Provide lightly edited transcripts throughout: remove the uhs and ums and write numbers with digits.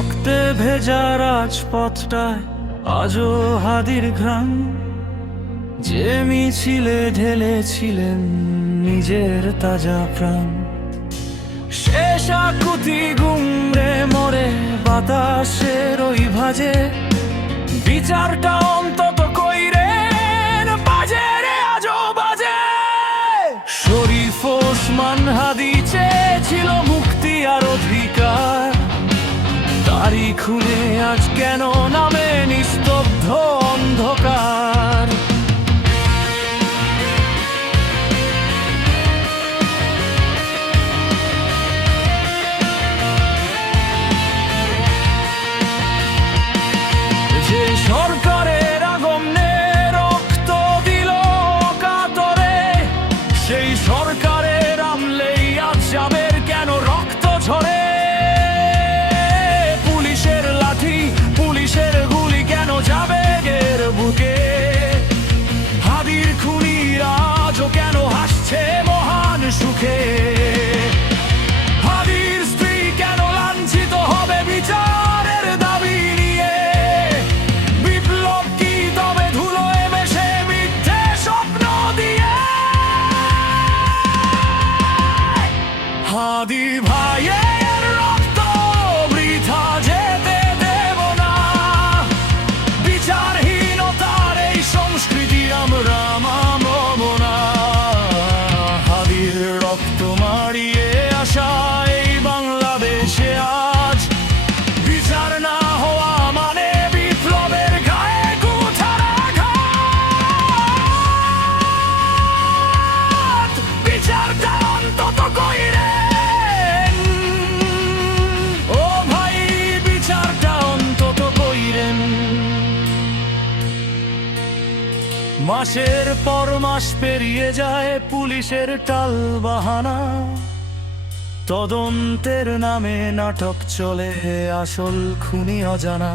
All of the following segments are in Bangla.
রক্তে ভেজা রাজপথটায় আজও হাদির ঘ্রাণ, যে মিছিলে ঢেলেছিলেন নিজের তাজা প্রাণ। শেষ আকুতি গুমরে মরে বাতাসের ওই ভাজে, বিচারটা অন্তত কইরেন বাজে রে আজও বাজে। শরীফ ওসমান হাদি চেয়েছিল মুক্তি আর অধিকার, তারই খুনে আজ কেন নামে নিস্তব্ধ অন্ধকার। যে সরকারের আগমনে রক্ত দিল কাতরে, সেই সরকারের আমলেই আজ যাবের কেন রক্ত ঝরে। পুলিশের লাঠি পুলিশের গুলি কেন যাবে গের বুকে, হাদির খুনিরা আজও কেন হাসছে মহান সুখে। হাদির স্ত্রী কেন লাঞ্ছিত হবে বিচারের দাবি নিয়ে, বিপ্লব কি তবে ধুলোয় মেশে মিথ্যে স্বপ্ন দিয়ে। হাদি ভাইয়ের রক্ত বৃথা যেতে দেব না, বিচারহীনতার এই সংস্কৃতি আমরা মানব না। হাদির রক্ত মারিয়ে আসা এই বাংলাদেশে আজ বিচার না হওয়া মানে বিপ্লবের গায়ে কুঠার আঘাত। বিচারটা অন্তত কইরেন, ও ভাই বিচারটা অন্তত কইরেন। মাসের পর মাস পেরিয়ে যায়, পুলিশের টাল বাহানা, তদন্তের নামে নাটক চলে, আসল খুনি অজানা।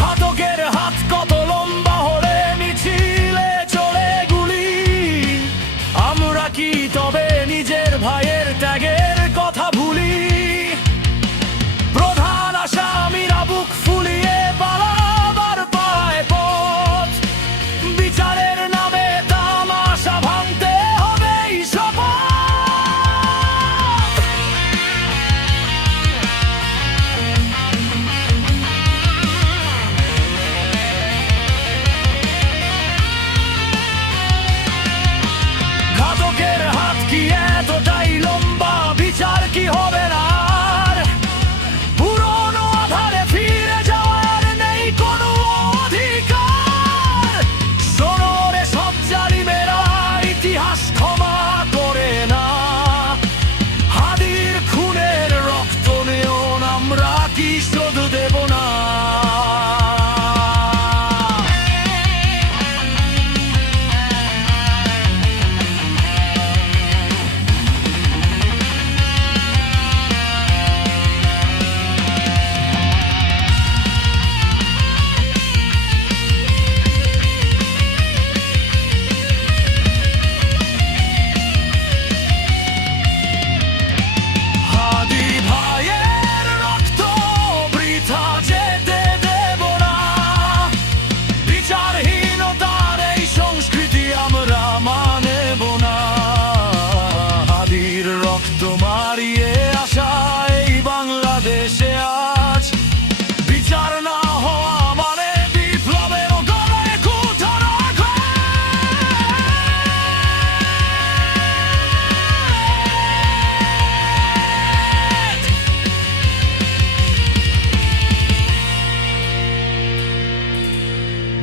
ঘাতকের হাত কত লম্বা হলে মিছিলে চলে গুলি, আমরা কি তবে নিজের ভাইয়ের ত্যাগের কথা ভুলি। প্রধান আসামিরা বুক ফুলিয়ে পালাবার পায় পথ, বিচারের নামে তামাশা ভাঙতে হবে শপথ। ঘাতকের হাত কি এতটাই লম্বা, বিচার কি হবে না আর? পুরনো আধারে ফিরে যাওয়ার নেই কোনো অধিকার। শোনো রে সব জালিমেরা, ইতিহাস ক্ষমা করে না। হাদির খুনের রক্ত নেওন আমরা কি শোধ দেব না। হাদি ভাইয়ের রক্ত বৃথা যেতে দেব না, বিচারহীনতার এই সংস্কৃতি আমরা মানব না। হাদির রক্ত মারিয়ে আসা এই বাংলাদেশে আজ বিচার না হওয়া মানে বিপ্লবের গলায় কুঠার আঘাত।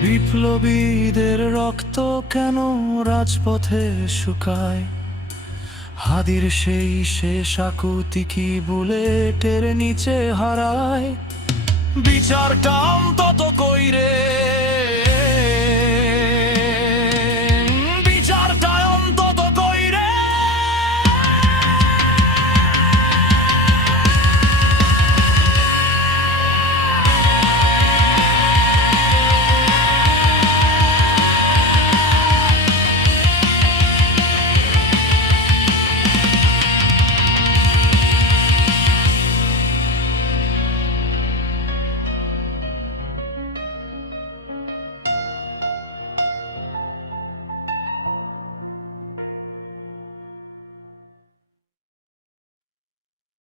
বিপ্লবীদের রক্ত কেন রাজপথে শুকায়, হাদির সেই শেষ আকুতি কি বুলেটের নিচে হারায়। বিচারটা অন্তত কইরে